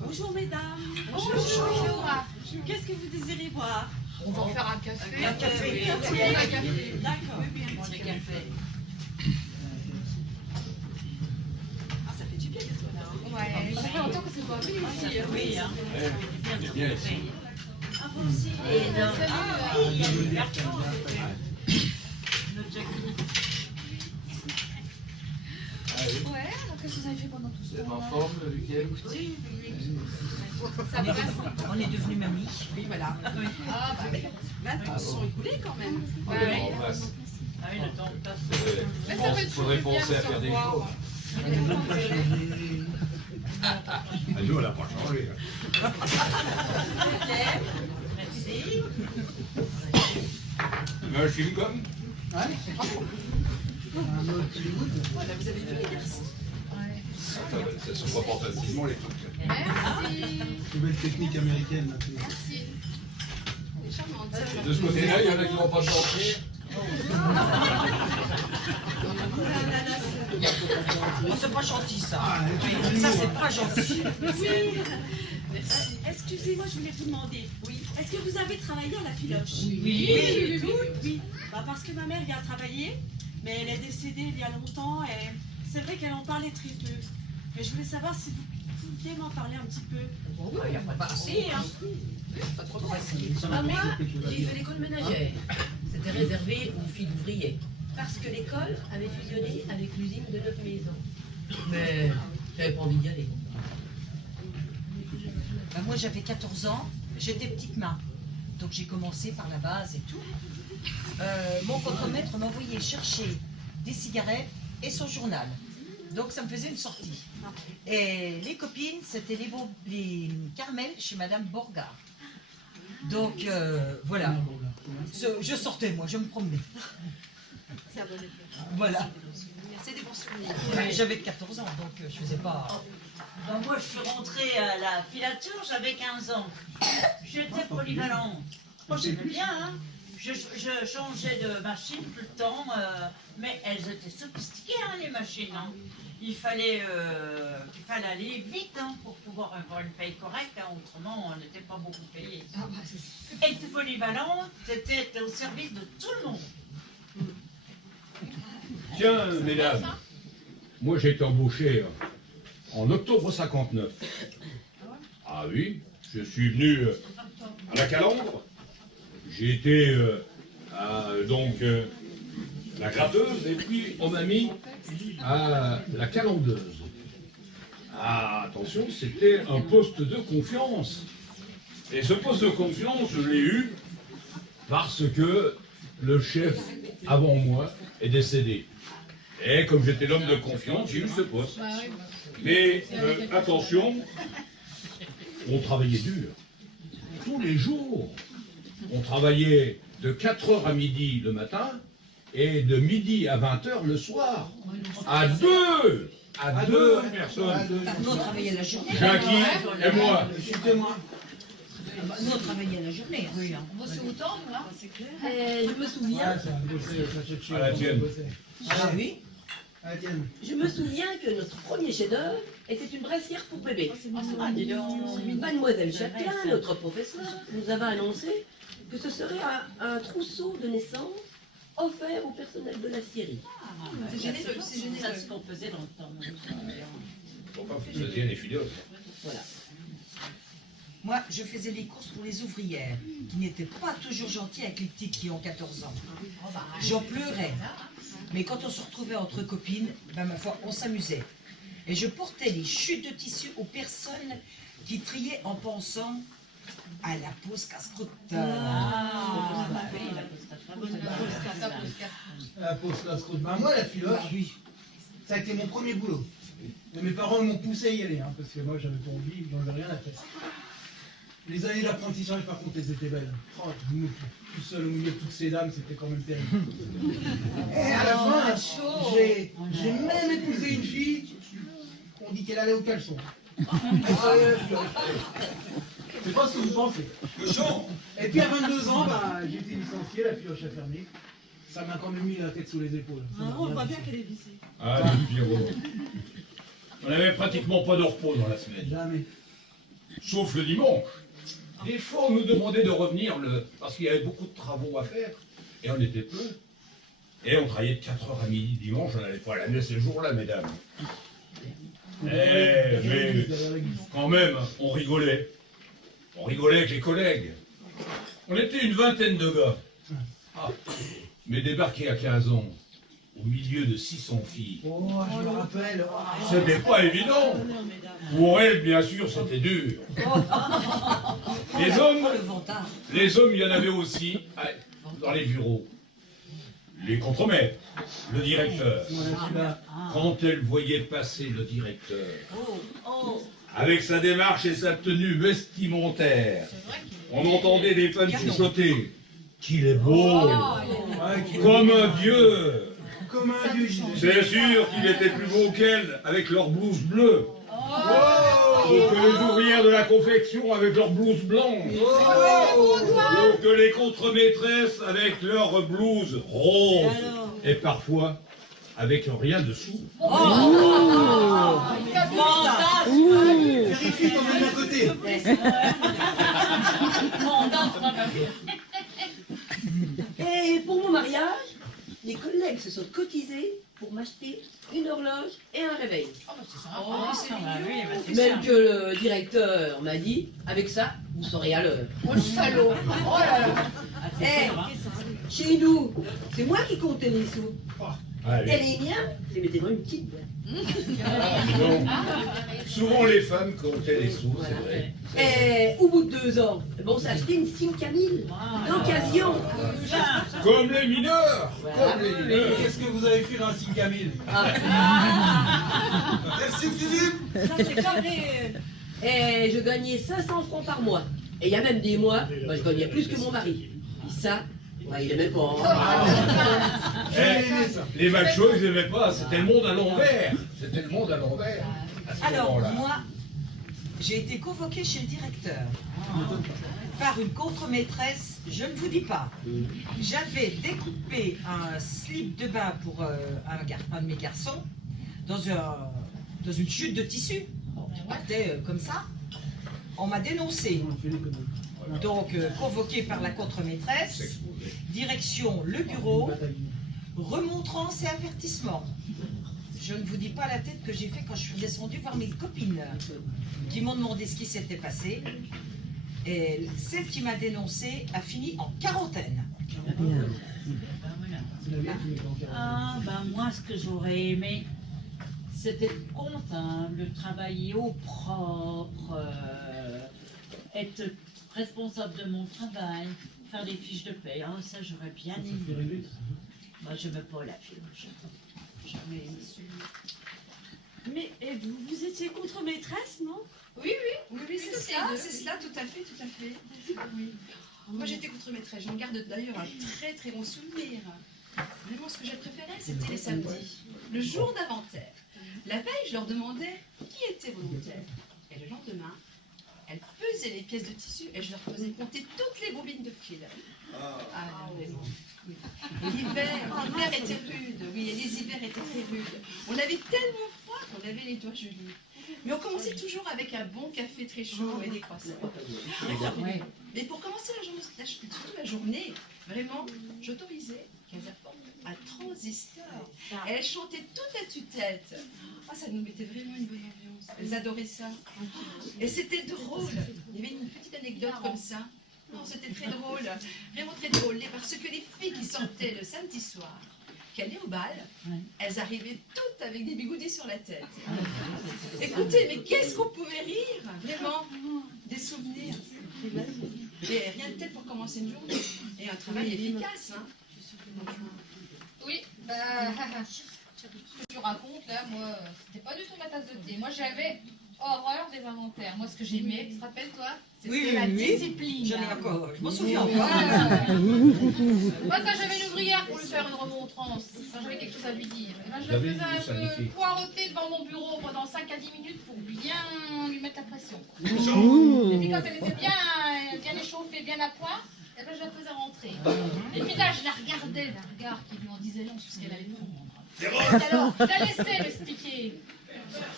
Bonjour mesdames. Bonjour. Qu'est-ce que vous désirez boire? On va en faire un café. Un café. D'accord. Un café. Ah, ça fait du bien d'être là. Ouais. Ça fait longtemps que c'est pas venu ici. Oui, hein. Bien ici. Ah, vous aussi. Salut. Il y a des cartons. Notre Jackie. Ouais, alors qu'est-ce que vous avez fait pendant tout ce Vous êtes en temps-là? forme le week-end? Ça passe. On est devenus mamies. Oui, voilà. Ah, bah, 20 ans se sont écoulés quand même. On est en masse. Ah oui, le temps passe. mais ça fait Il faudrait toujours bien penser de à se faire des revoir. choses. Ah, nous, on n'a pas changé. Merci. Mais un film comme? Voilà, vous avez vu les garçons. Ça se voit pas facilement les trucs. Merci. Nouvelle technique américaine. Là, Merci. C'est charmant. De ce côté-là, il y en a qui vont pas sortir. Oh, c'est pas gentil ça. Ah, Ça, c'est pas gentil. Oui. Excusez-moi, je voulais vous demander. Oui. Est-ce que vous avez travaillé à la filoche? Oui. Bah, parce que ma mère y a travaillé, mais elle est décédée il y a longtemps et c'est vrai qu'elle en parlait très peu. Mais je voulais savoir si vous pouviez m'en parler un petit peu. Oui, il n'y a pas de souci, hein. Pas trop trop. Ah, moi, j'ai fait l'école ménagère. C'était réservé aux filles d'ouvriers. Parce que l'école avait fusionné avec l'usine de notre maison. Mais j'avais pas envie d'y aller. Ben, moi j'avais 14 ans, j'étais petite main. Donc j'ai commencé par la base et tout. Mon contremaître m'envoyait chercher des cigarettes et son journal. Donc ça me faisait une sortie. Et les copines, c'était les Carmel chez Madame Borgard. Donc voilà. Je sortais, moi, je me promenais. C'est un bon effet. Voilà. C'est des bons souvenirs. Mais j'avais 14 ans, donc je faisais pas... Ben, moi, je suis rentrée à la filature, j'avais 15 ans. J'étais polyvalente. Moi, j'aimais bien, hein. Je changeais de machine tout le temps, mais elles étaient sophistiquées, hein, les machines. Hein. Il fallait aller vite hein, pour pouvoir avoir une paye correcte, hein, autrement on n'était pas beaucoup payé. Elle était polyvalente, c'était au service de tout le monde. Tiens, mesdames, moi j'ai été embauché en octobre 59. Ah oui, je suis venu à la Calandre. J'ai été la gratteuse et puis on m'a mis à la calendeuse. Ah, attention, c'était un poste de confiance. Et ce poste de confiance, je l'ai eu parce que le chef avant moi est décédé. Et comme j'étais l'homme de confiance, j'ai eu ce poste. Mais attention, on travaillait dur. Tous les jours. On travaillait de 4h à midi le matin et de midi à 20h le soir. À deux personnes. Nous, on travaillait la journée. Jackie et moi. Nous, on travaillait la journée, oui. Hein. On bossait autant, nous, là. C'est clair. Je me souviens. À la tienne. Ah oui. Je me souviens que notre premier chef-d'œuvre était une brassière pour bébé. Ah, dis donc. Mademoiselle Chapelain, notre professeur, nous avait annoncé que ce serait un trousseau de naissance offert au personnel de la Syrie. C'est généreux, c'est Ça, généreux. c'est ce qu'on faisait dans le temps. Enfin, vous étiez les filles. Voilà. Moi, je faisais les courses pour les ouvrières, qui n'étaient pas toujours gentilles avec les petites qui ont 14 ans. J'en pleurais. Mais quand on se retrouvait entre copines, ben ma foi, on s'amusait. Et je portais les chutes de tissu aux personnes qui triaient en pensant à la pause casse-croûte. Ah, bah oui, la pause La pause casse-croûte. Ben moi, la filoche, ça a été mon premier boulot. Et mes parents m'ont poussé à y aller, hein, parce que moi, j'avais pas envie, j'en avais rien à faire. Les années d'apprentissage, par contre, elles étaient belles. Oh, tout seul au milieu de toutes ces dames, c'était quand même terrible. Et à la fin, j'ai même épousé une fille, on dit qu'elle allait au caleçon. Je sais pas ce que vous pensez. Et puis à 22 ans, bah, j'ai été licencié, la filoche a fermé. Ça m'a quand même mis la tête sous les épaules. On voit bien qu'elle est vissée. Ah, le Pierrot. On n'avait pratiquement pas de repos dans la semaine. Jamais. Sauf le dimanche. Des fois, on nous demandait de revenir parce qu'il y avait beaucoup de travaux à faire. Et on était peu. Et on travaillait de 4h à midi dimanche. On n'allait pas à la messe ces jours-là, mesdames. Mais quand même, on rigolait. On rigolait avec les collègues. On était une vingtaine de gars. Ah, mais débarquer à 15 ans, au milieu de 600 filles, Oh, je me rappelle. c'était pas évident. Pour elles, bien sûr, c'était dur. Les hommes, il y en avait aussi dans les bureaux. Les contremaîtres, le directeur. Quand elles voyaient passer le directeur, avec sa démarche et sa tenue vestimentaire, on entendait les femmes chuchoter qu'il est beau, comme un dieu. Comme un dieu. C'est sûr qu'il était plus beau qu'elles avec leur blouse bleue. Ou que les ouvrières de la confection avec leur blouse blanche. Ou que les contremaîtresses avec leur blouse rose. Et parfois avec rien dessous. Vérifie ton même à côté. Et pour mon mariage, les collègues se sont cotisés pour m'acheter une horloge et un réveil. Même que le directeur m'a dit, avec ça, vous serez à l'heure. Oh le salaud. Oh là là. Eh, chez nous, c'est moi qui comptais les sous. Et Allez. les miens, je les mettais dans une petite boîte. Donc, souvent les femmes comptaient les sous, c'est vrai. Et au bout de 2 ans, bon, ça acheté une Simca 1000 d'occasion. Comme les mineurs. Voilà. Comme les mineurs. Qu'est-ce que vous avez fait dans le Simca 1000? Merci Philippe. Et je gagnais 500 francs par mois. Et il y a même des mois, moi, je gagnais plus que mon mari. Et ça, ouais, il aimait pas. J'ai aimé ça. Les machos, ils n'aimaient pas, c'était le monde à l'envers. C'était le monde à l'envers. à ce Alors, moment-là. moi, j'ai été convoquée chez le directeur par une contre-maîtresse, je ne vous dis pas. J'avais découpé un slip de bain pour un de mes garçons dans une chute de tissu. On partait comme ça. On m'a dénoncé. Donc, convoqué par la contre-maîtresse, direction le bureau, remontrance et avertissement. Je ne vous dis pas la tête que j'ai fait quand je suis descendue voir mes copines qui m'ont demandé ce qui s'était passé. Et celle qui m'a dénoncé a fini en quarantaine. Ah, ben moi, ce que j'aurais aimé, c'était être comptable, travailler au propre, être responsable de mon travail, faire des fiches de paie. Ah, ça, j'aurais bien aimé. Moi, je veux pas la fiche. Jamais aimé ça. Mais vous étiez contre-maîtresse, non? Oui, c'est cela, tout à fait, tout à fait. Oui. Moi, j'étais contre-maîtresse. J'en garde d'ailleurs un très très bon souvenir. Vraiment, ce que j'ai préféré, c'était les samedis, le jour d'inventaire. La veille, je leur demandais qui était volontaire. Et le lendemain, elles pesaient les pièces de tissu et je leur faisais compter toutes les bobines de fil. Ah, vraiment. Oui. Et l'hiver était rude, oui, et les hivers étaient très rudes. On avait tellement froid qu'on avait les doigts gelés. Mais on commençait toujours avec un bon café très chaud et des croissants. Mais pour commencer la journée, vraiment, j'autorisais qu'elles apportent un transistor. Et elles chantaient toutes à tue-tête. Ah, ça nous mettait vraiment une bonne ambiance. Elles adoraient ça. Et c'était drôle. Il y avait une petite anecdote comme ça. Non, c'était très drôle, vraiment très drôle, parce que les filles qui sortaient le samedi soir, qui allaient au bal, elles arrivaient toutes avec des bigoudis sur la tête. Écoutez, mais qu'est-ce qu'on pouvait rire, vraiment, des souvenirs. Et rien de tel pour commencer une journée, et un travail efficace, hein. Oui, bah, ce que tu racontes là, moi, c'était pas du tout ma tasse de thé. Moi, j'avais horreur des inventaires. Moi, ce que j'aimais, rappelle-toi, c'était la discipline. J'en ai encore, je m'en souviens encore. Moi, quand j'avais une ouvrière pour lui faire une remontrance, quand j'avais quelque chose à lui dire, eh ben, je la faisais un peu poireauter devant mon bureau pendant 5 à 10 minutes pour bien lui mettre la pression. Et puis quand elle était bien échauffée, bien à point, eh ben, je la faisais rentrer. Et puis là, je la regardais d'un regard qui lui en disait long sur ce qu'elle allait prendre. Et alors, je la laissais m'expliquer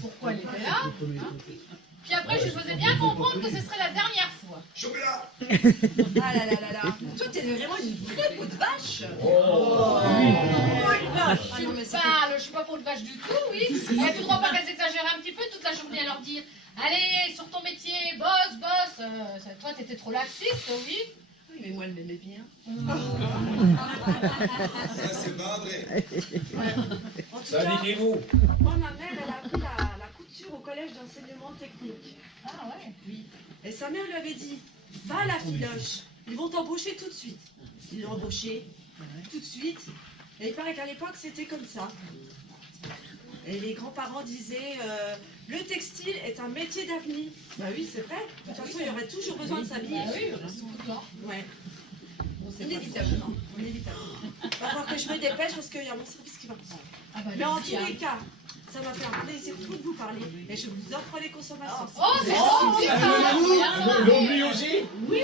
pourquoi fois elle était là. Puis après, je faisais bien comprendre que ce serait la dernière fois. Chocolat. Ah là là là là. Toi, t'es vraiment une vraie peau de vache. Oh, une vache. Ah non, mais Tu c'est parles, je suis pas pour le vache du tout, oui. Et tu crois pas qu'elles exagèrent un petit peu toute la journée à leur dire allez, sur ton métier, bosse, bosse. Toi, t'étais trop laxiste, oui. Oui, mais moi, elle m'aimait bien. Ça, c'est pas vrai. En tout Ça, cas, dites-vous. moi, ma mère, elle a appris la couture au collège d'enseignement technique. Ah ouais. Oui. Et sa mère lui avait dit, va à la filoche, ils vont t'embaucher tout de suite. Ils l'ont embauché tout de suite. Et il paraît qu'à l'époque, c'était comme ça. Et les grands-parents disaient, le textile est un métier d'avenir. Bah oui, c'est vrai. De toute façon, il y aurait toujours besoin de s'habiller. Ah oui, il reste beaucoup de temps. Ouais. Inévitablement. Inévitablement. Va falloir que je me dépêche parce qu'il y a mon service qui va prendre. Ah bah, Mais en merci, tous les cas, ça m'a fait un plaisir de vous parler. Et je vous offre les consommations. Oh, c'est gentil, ça. L'homme lui aussi? Oui,